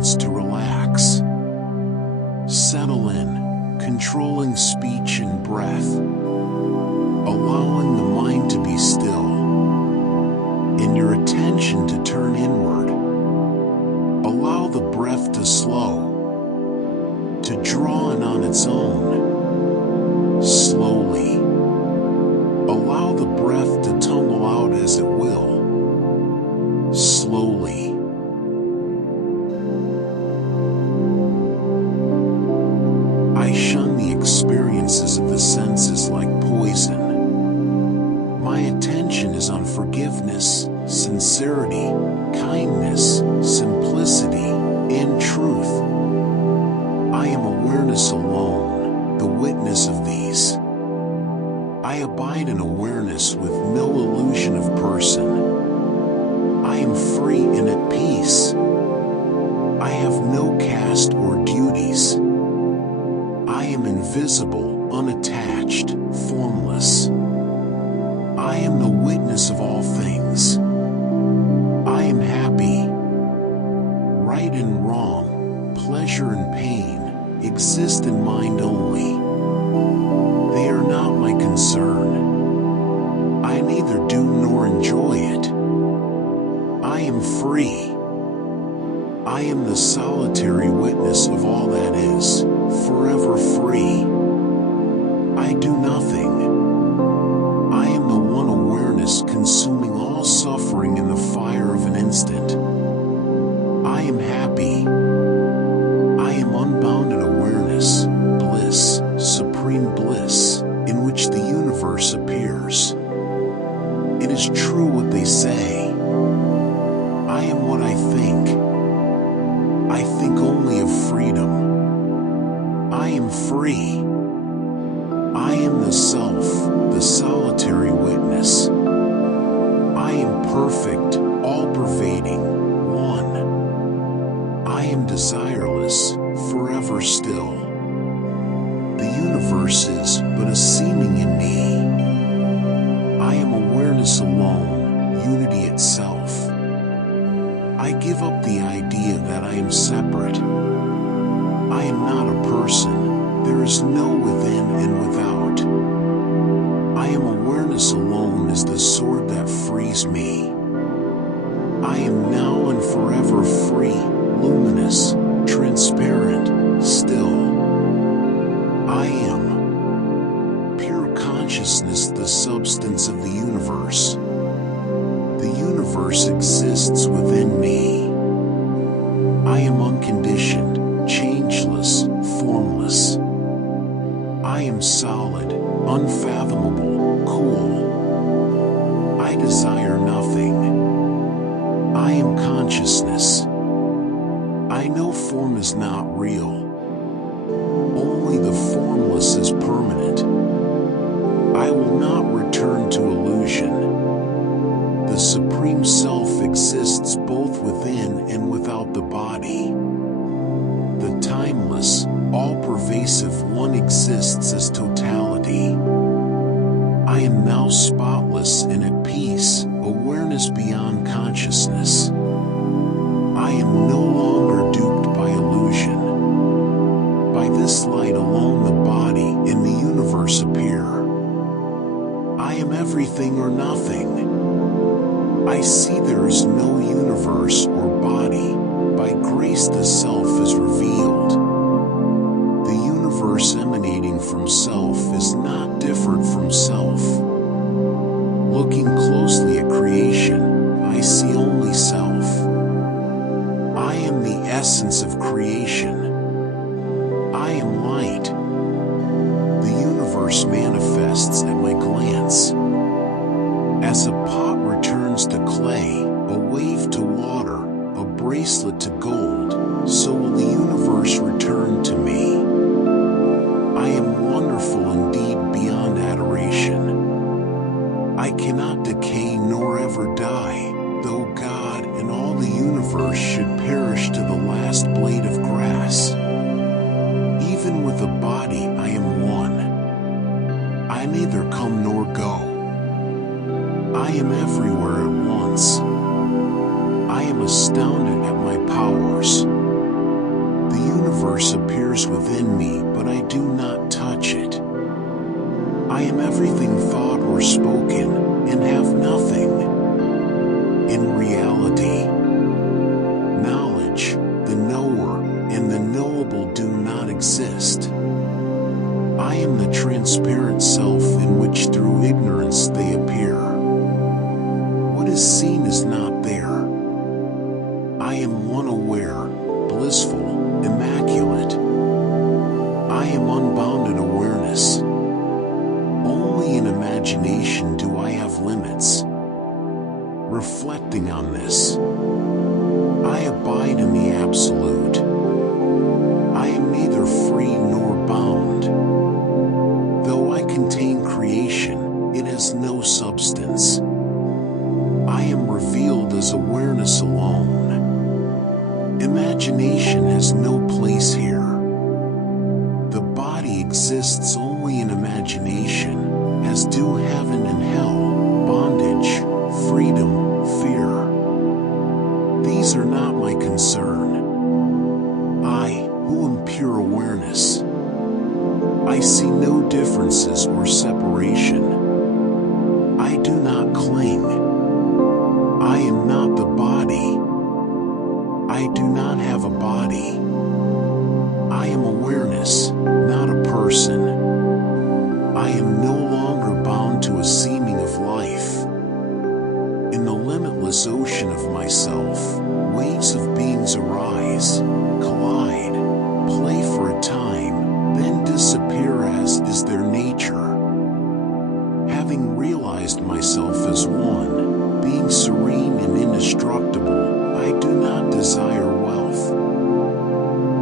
moments to relax. Settle in, controlling speech and breath, allowing the mind to be still, and your attention to turn inward. Allow the breath to slow, to draw in on its own, slowly. Allow the breath to tumble out as it will, slowly. I shun the experiences of the senses like poison. My attention is on forgiveness, sincerity, kindness, simplicity, and truth. I am awareness alone, the witness of these. I abide in awareness with no illusion of person. I am free and at peace. I have no caste or duties. I am invisible, unattached, formless. I am the witness of all things. I am happy. Right and wrong, pleasure and pain, exist in mind only. They are not my concern. I neither do nor enjoy it. I am free. I am the solitary witness of all that is, forever free. I do nothing. I am the one awareness consuming all suffering in the fire of an instant. I am happy. I am unbound in awareness, bliss, supreme bliss, in which the universe appears. It is true what they say. I am what I think. I think only of freedom. I am free. I am the self, the solitary witness. I am perfect, all-pervading, one. I am desireless, forever still. The universe is but a seeming in me. I am awareness alone, unity itself. I give up the idea that I am separate. I am not a person. There is no within and without. I am awareness alone as the sword that frees me. I am now and forever free, luminous, transparent, still. I am pure consciousness, the substance of the universe. The universe exists within me. I am unconditioned, changeless, formless. I am solid, unfathomable, cool. I desire nothing. I am consciousness. I know form is not real. Only the formless is permanent. I will not return to illusion. The Supreme Self exists both within and without the body. The timeless, all-pervasive One exists as totality. I am now spotless and at peace, awareness beyond consciousness. I am no longer duped by illusion. By this light alone the body and the universe appear. I am everything or nothing. I see there is no universe or body. By grace the self is revealed. The universe emanating from self is not different from self. Looking closely at creation, I see only self. I am the essence of creation. I am light. The universe manifests at my glance. As a pot returns to clay, a wave to water, a bracelet to gold, so will the universe return to me. I am wonderful indeed beyond adoration. I cannot decay nor ever die, though God and all the universe should perish to the last blade of grass. Even with a body I am one. I neither come nor go. I am everywhere at once. I am astounded at my powers. universe appears within me, but I do not touch it. I am everything thought or spoken, and have nothing. In reality, knowledge, the knower, and the knowable do not exist. I am the transparent self in which through ignorance they appear. What is seen is not there. I am one aware, blissful, immaculate. I am unbounded awareness. Only in imagination do I have limits. Reflecting on this, I abide in the absolute. I am neither free nor bound. Though I contain creation, it has no substance. I am revealed as awareness alone. Imagination has no place here. The body exists only in imagination, as do heaven and hell, bondage, freedom, fear. These are not my concern. I, who am pure awareness, I see no differences or separation. I do not cling. I am not the body. I do not have a body. I am awareness, not a person. I am no longer bound to a seeming of life. In the limitless ocean of myself, waves of beings arise, collide, play for a time, then disappear as is their nature. Having realized myself as one, being serene and indestructible, I do not desire wealth.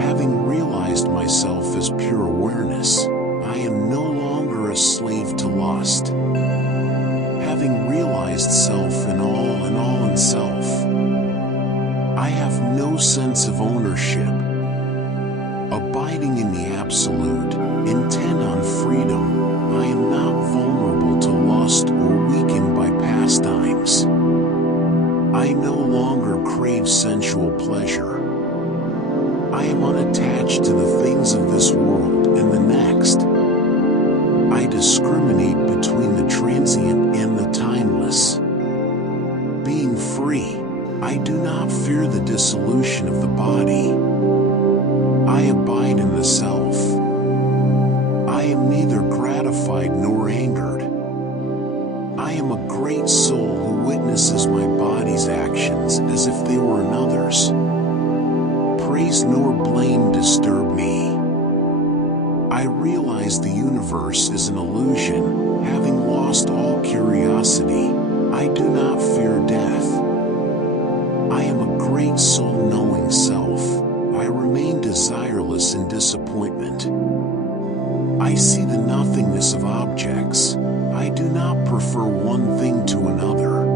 Having realized myself as pure awareness, I am no longer a slave to lust. Having realized self in all and all in self, I have no sense of ownership. Abiding in the absolute, intent on freedom, I am not vulnerable to lust or weakened by pastimes. I no longer crave sensual pleasure. I am unattached to the things of this world and the next. I discriminate between the transient and the timeless. Being free, I do not fear the dissolution of the body. I abide in the self. I am neither gratified nor angered. I am a great soul who witnesses my body's actions as if they were another's. Praise nor blame disturb me. I realize the universe is an illusion. Having lost all curiosity, I do not fear death. I am a great soul knowing self. I remain desireless in disappointment. I see the nothingness of objects. I do not prefer one thing to another.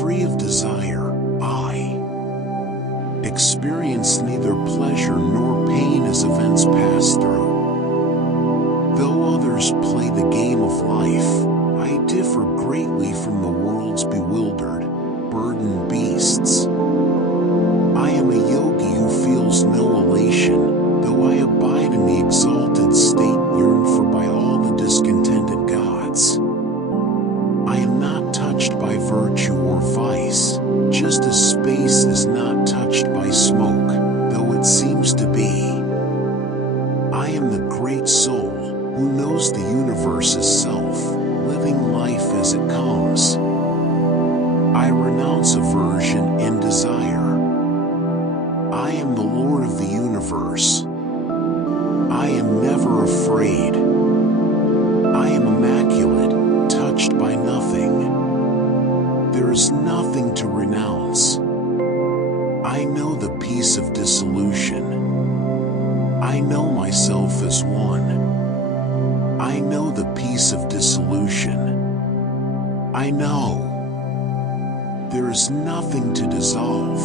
Free of desire, I experience neither pleasure nor pain as events pass through. Though others play the game of life, I differ greatly from the world's bewildered, burdened beasts. I am a yogi who feels no elation, though I abide in the exalted state yearned for by all the discontented gods. I am not touched by virtue or vice, just as space is not touched by smoke, though it seems to be. I am the great soul who knows the universe as self, living life as it comes. I renounce aversion and desire. I am the Lord of the universe. I am never afraid. I am immaculate, touched by nothing. There is nothing to renounce. I know the peace of dissolution. I know myself as one. I know the peace of dissolution. I know there is nothing to dissolve.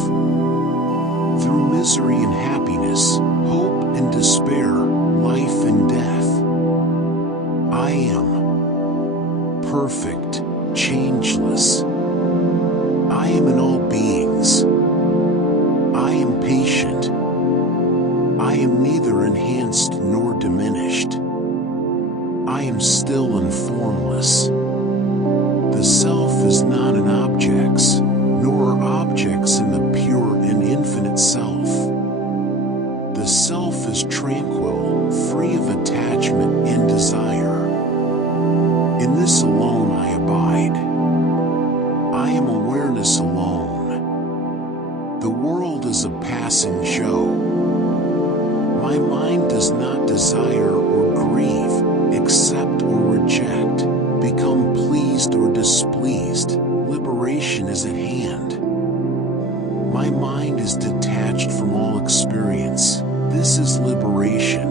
Through misery and happiness, hope and despair, life and death, I am perfect, changeless. I am in all beings. I am patient. I am neither enhanced nor diminished. I am still and formless. The self is not in objects, nor are objects in the pure and infinite self. The self is tranquil, free of attachment and desire. In this alone I abide. I am awareness alone. The world is a passing show. My mind does not desire or grieve, accept or reject, become pleased or displeased. Liberation is at hand. My mind is detached from all experience. This is liberation.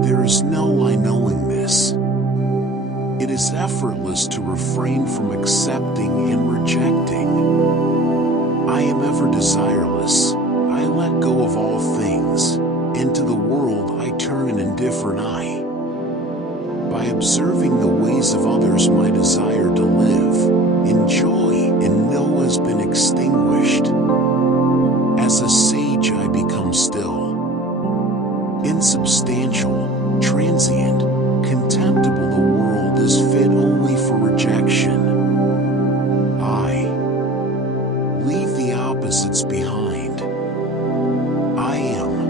There is no I knowing this. It is effortless to refrain from accepting and rejecting. I am ever desireless. I let go of all things. Into the world I turn an indifferent eye. By observing the ways of others, my desire to live, enjoy, and know has been extinguished. As a sage I become still. Insubstantial, transient, contemptible, the world is fit only for rejection. I leave the opposites behind. I am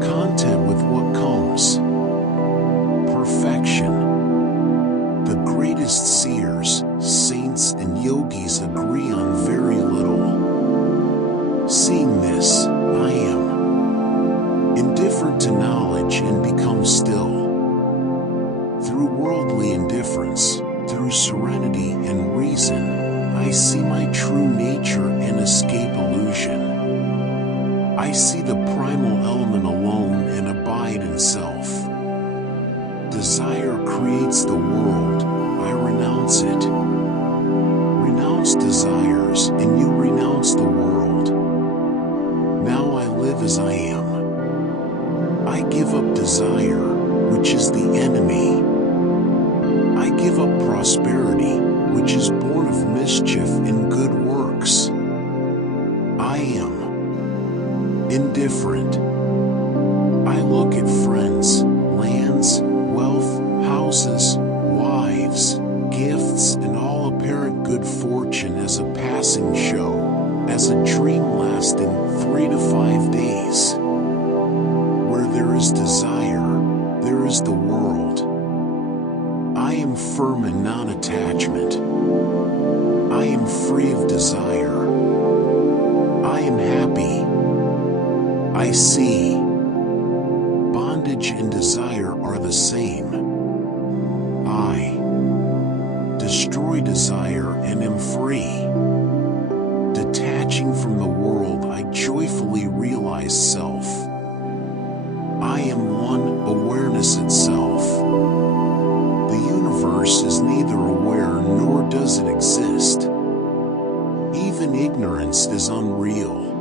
content with what comes. Perfection. The greatest seers, saints, and yogis agree on very little. Seeing this, I am indifferent to knowledge and become still. Through worldly indifference, through serenity and reason, I see my true nature and escape illusion. I see the primal element alone and abide in self. Desire creates the world, I renounce it. Renounce desires, and you renounce the world. Now I live as I am. I give up desire, which is the enemy. I give up prosperity, which is born of mischief and good works. I am indifferent. I look at friends, lands, wealth, houses, wives, gifts, and all apparent good fortune as a passing show, as a dream lasting 3 to 5 days. Where there is desire, there is the world. I am firm in non-attachment. I am free of desire. I am happy. I see. Bondage and desire are the same. I destroy desire and am free. Detaching from the world, I joyfully realize self. I am one, awareness itself. The universe is neither aware nor does it exist. Even ignorance is unreal.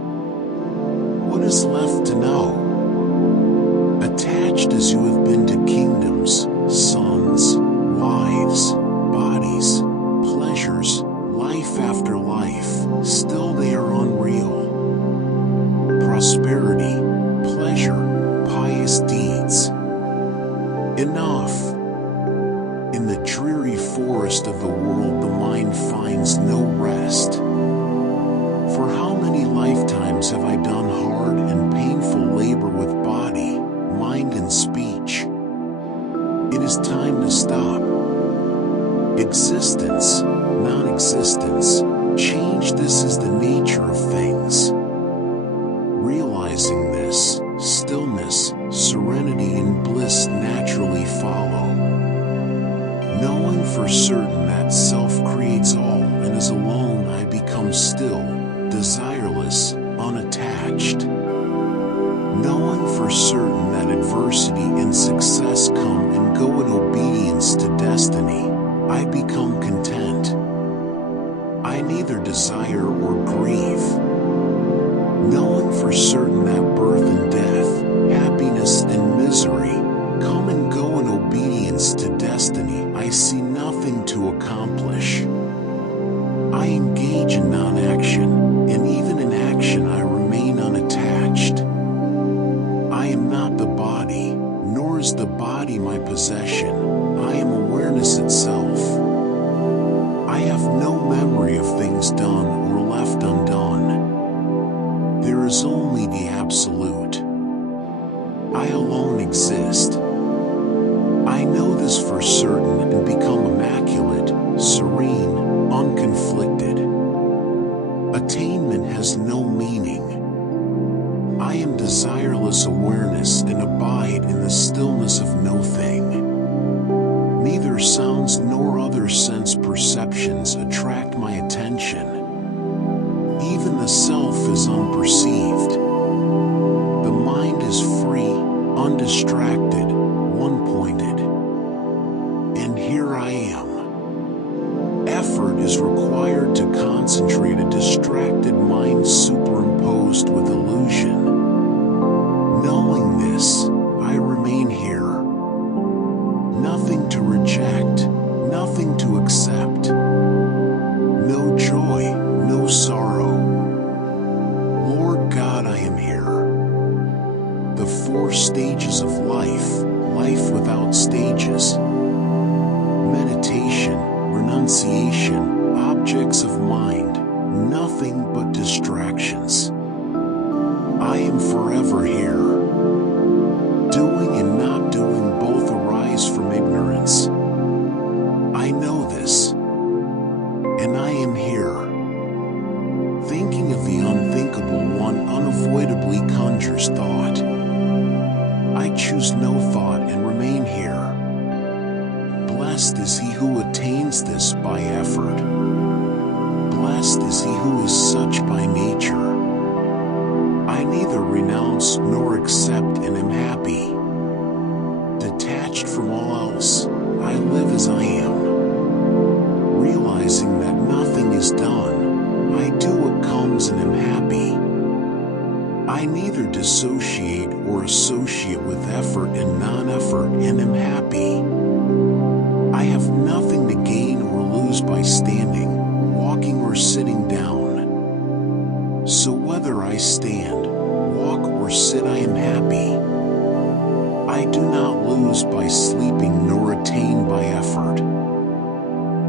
What is left to know? Attached as you have been to kingdoms, sons, wives, bodies, pleasures, life after life, still they are unreal. Prosperity, pleasure, pious deeds. Enough. In the dreary forest of the world the mind finds no rest. For how many lifetimes have I done hard and painful labor with body, mind, and speech? It is time to stop. Existence, non-existence, change. This is the nature of things. Realizing this, stillness, serenity, and bliss naturally follow. Knowing for certain that self creates all and is alone, I become still, desireless, unattached. Knowing for certain that adversity and success come and go in obedience to destiny, I become content. I neither desire or grieve. Knowing for certain that birth and death, happiness and misery, come and go in obedience to destiny, I see nothing to accomplish. I engage in non-action, and even in action I remain unattached. awareness itself. I have no memory of things done or left undone. There is only the Absolute. I alone exist. I know this for certain and become immaculate, serene, unconflicted. Attainment has no meaning. I am desireless awareness and abide in the stillness of no thing. Neither sounds nor other sense perceptions attract my attention. Even the self is unperceived. The mind is free, undistracted, one-pointed. And here I am. Effort is required to concentrate a distracted mind superimposed with illusion. Knowing this, I remain here. Nothing to reject, nothing to accept. No joy, no sorrow. Lord God, I am here. The 4 stages of life, life without stages. Meditation, renunciation, objects of mind, nothing but distractions. I am forever here. Doing and not doing both arise from ignorance. I know this, and I am here. Thinking of the unthinkable one unavoidably conjures thought. I choose no thought and remain here. Blessed is he who attains this by effort. Blessed is he who is such by nature. I neither renounce nor accept and am happy. Detached from all else, I live as I am. Realizing that nothing is done, I do what comes and am happy. I neither dissociate or associate with effort and non-effort and am happy. I have nothing to gain or lose by standing, walking or sitting down. So whether I stand, walk or sit, I am happy. I do not lose by sleeping nor attain by effort.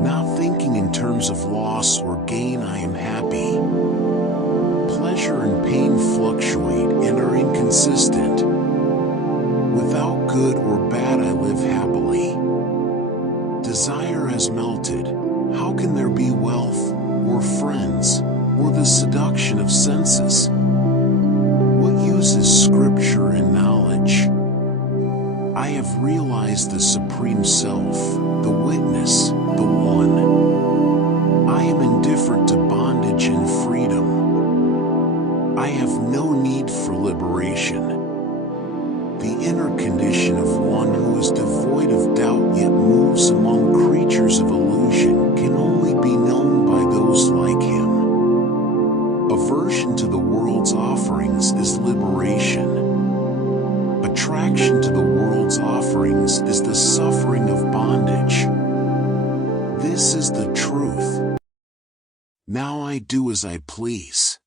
Not thinking in terms of loss or gain, I am happy. Pleasure and pain fluctuate and are inconsistent. Without good or bad, I live happily. Desire has melted. How can there be wealth, or friends, or the seduction of senses? What use is scripture and knowledge? I have realized the Supreme Self, the Witness, the One. I am indifferent to bondage and freedom. I have no need for liberation. The inner condition of one who is devoid of doubt yet moves among creatures of illusion can only be known by those like him. Aversion to the world's offerings is liberation. Attraction to the world's offerings is the suffering of bondage. This is the truth. Now I do as I please.